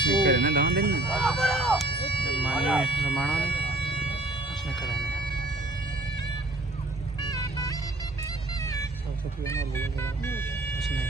करना दान देनी रमाना ने उसने कराने उसने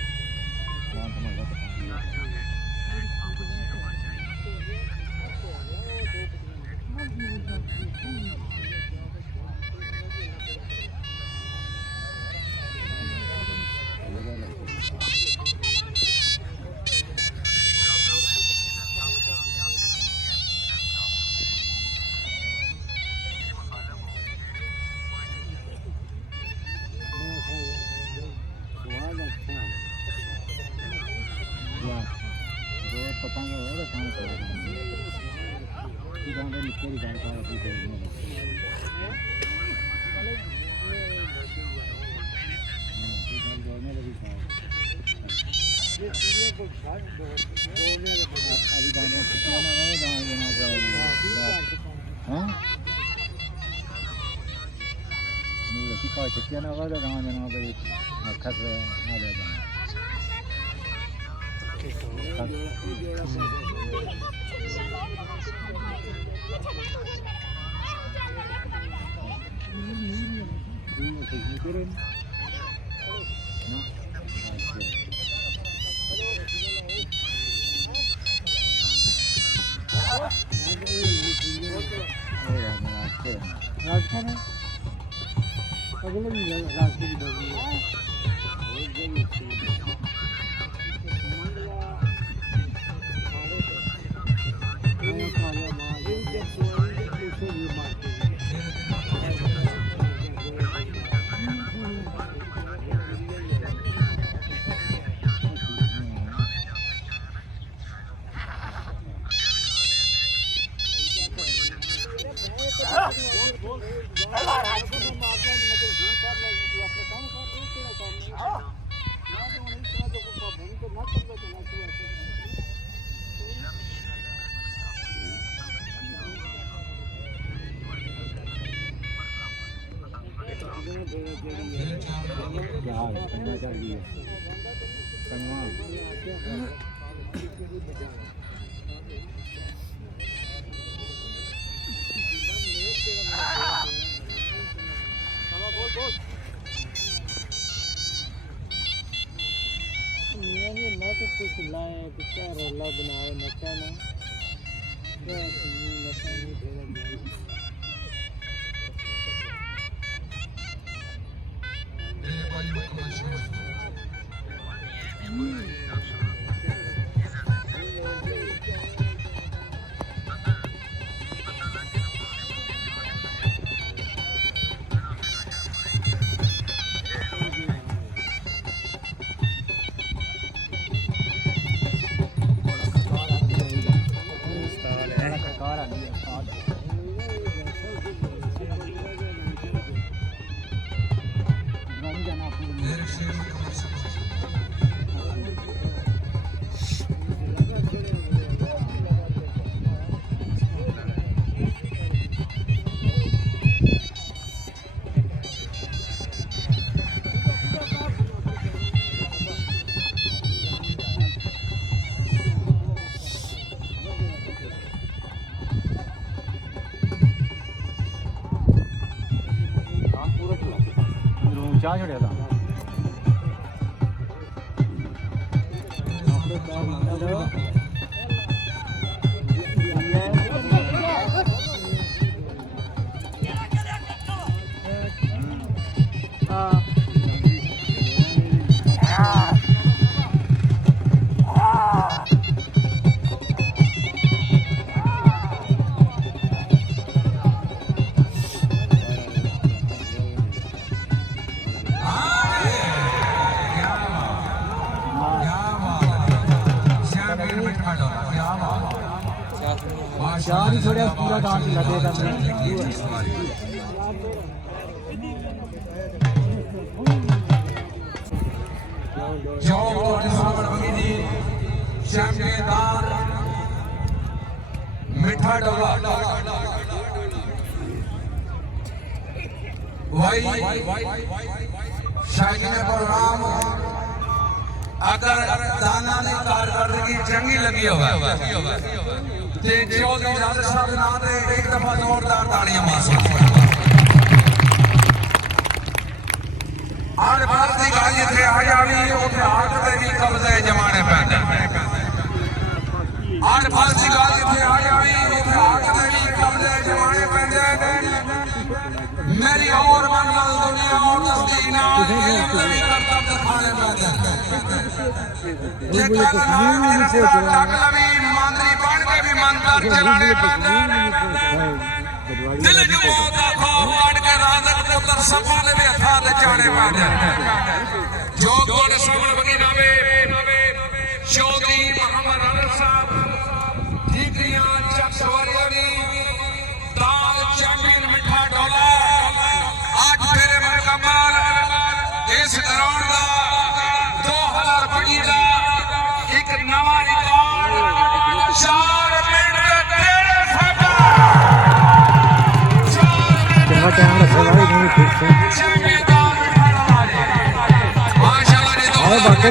चाह छड़िया था Gracias. ਚਾਰ ਹੀ ਛੋੜਿਆ ਪੂਰਾ ਡਾਂਸ ਲੱਗੇ ਕਰਨਾ ਜੋ ਤੁਹਾਡੇ ਸਾਹਮਣੇ ਬਗੀ ਦੀ ਸ਼ਮਸ਼ੇਦਾਰ मिठा डोला वही शायद प्रोग्राम अगर दाना ने कारकर्दगी चंगी लगी होवे ते चौधरी राजा साहब नाम दे एक दफा जोरदार तालियां मारो आज बात दी गल जिथे आ जावी उथे हाथ ते भी कब्जे जमाने पैंदे आज बात दी गल जिथे आ जावी उथे हाथ ते भी कब्जे जमाने पैंदे मेरी और मंगल दुनिया और तस्दीक ना भी करतब दिखाने पैंदे जे कहना नाम रखदा तक लवी मांदरी बन के भी मंतर चलाने पैंदे दिल जो दा खौफ काट के राज़क पुत्र सपा दे भी हथा ते जाने पैंदे जो कोड सामने बगी नावे चौधरी मोहम्मद अनस साहब ठीकरियां चकवरियानी ताल चैंपियन मिठा डोला आज फेरे मुकम्मल इस ग्राउंड का 2025 का एक नवा रिकॉर्ड 4 मिनट ते 13 सेकंड चंगा टाइम रखा भाई नहीं फिर से चैंपियन माशाल्लाह जी आए बाकी